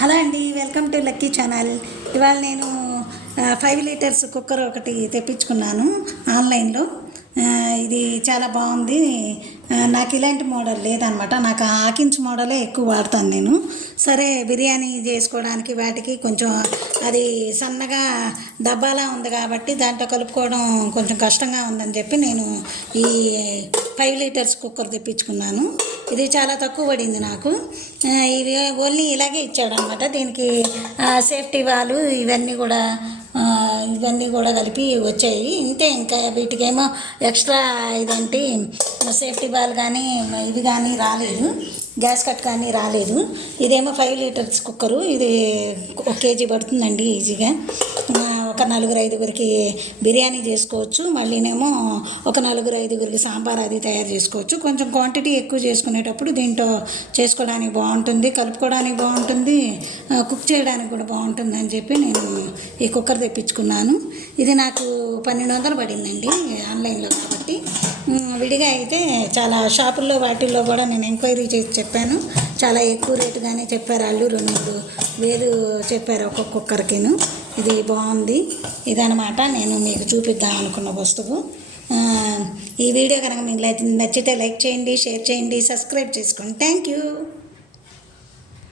Hello అండి welcome to lucky channel. ఇవాళ నేను ఫైవ్ లీటర్స్ కుక్కర్ ఒకటి తెప్పించుకున్నాను ఆన్లైన్లో. ఇది చాలా బాగుంది. నాకు ఇలాంటి మోడల్ లేదనమాట. నాకు ఆకించ్ మోడలే ఎక్కువ వాడతాను నేను. సరే బిర్యానీ చేసుకోవడానికి వాటికి కొంచెం అది సన్నగా డబ్బాలా ఉంది కాబట్టి దాంట్లో కలుపుకోవడం కొంచెం కష్టంగా ఉందని చెప్పి నేను ఈ ఫైవ్ లీటర్స్ కుక్కర్ తెప్పించుకున్నాను. ఇది చాలా తక్కువ పడింది నాకు. ఇవి ఓన్లీ ఇలాగే ఇచ్చాడు అనమాట దీనికి సేఫ్టీ వాళ్ళు ఇవన్నీ కూడా ఇవన్నీ కూడా కలిపి వచ్చాయి. ఇంతే ఇంకా వీటికేమో ఎక్స్ట్రా ఇదేంటి సేఫ్టీ బాల్ కానీ ఇవి కానీ రాలేదు. గ్యాస్ కట్ కానీ రాలేదు. ఇదేమో ఫైవ్ లీటర్స్ కుక్కరు. ఇది ఒక కేజీ పడుతుందండి ఈజీగా. ఒక నలుగురు ఐదుగురికి బిర్యానీ చేసుకోవచ్చు మళ్ళీనేమో ఒక నలుగురు ఐదుగురికి సాంబార్ అది తయారు చేసుకోవచ్చు. కొంచెం క్వాంటిటీ ఎక్కువ చేసుకునేటప్పుడు దీంట్లో చేసుకోవడానికి బాగుంటుంది కలుపుకోవడానికి బాగుంటుంది కుక్ చేయడానికి కూడా బాగుంటుంది అని చెప్పి నేను ఈ కుక్కర్ తెప్పించుకున్నాను. ఇది నాకు పన్నెండు వందలు పడిందండి ఆన్లైన్లో కాబట్టి. విడిగా అయితే చాలా షాపుల్లో వాటిల్లో కూడా నేను ఎంక్వైరీ చేసి చెప్పాను. చాలా ఎక్కువ రేటుగానే చెప్పారు వాళ్ళు రెండు మూడు వేలు చెప్పారు ఒక్కొక్కరికిను. కుక్కర్కిను ఇది బాగుంది. ఇదనమాట నేను మీకు చూపిద్దాం అనుకున్న వస్తువు. ఈ వీడియో కనుక మీకు నచ్చితే లైక్ చేయండి షేర్ చేయండి సబ్స్క్రైబ్ చేసుకోండి థ్యాంక్ యూ.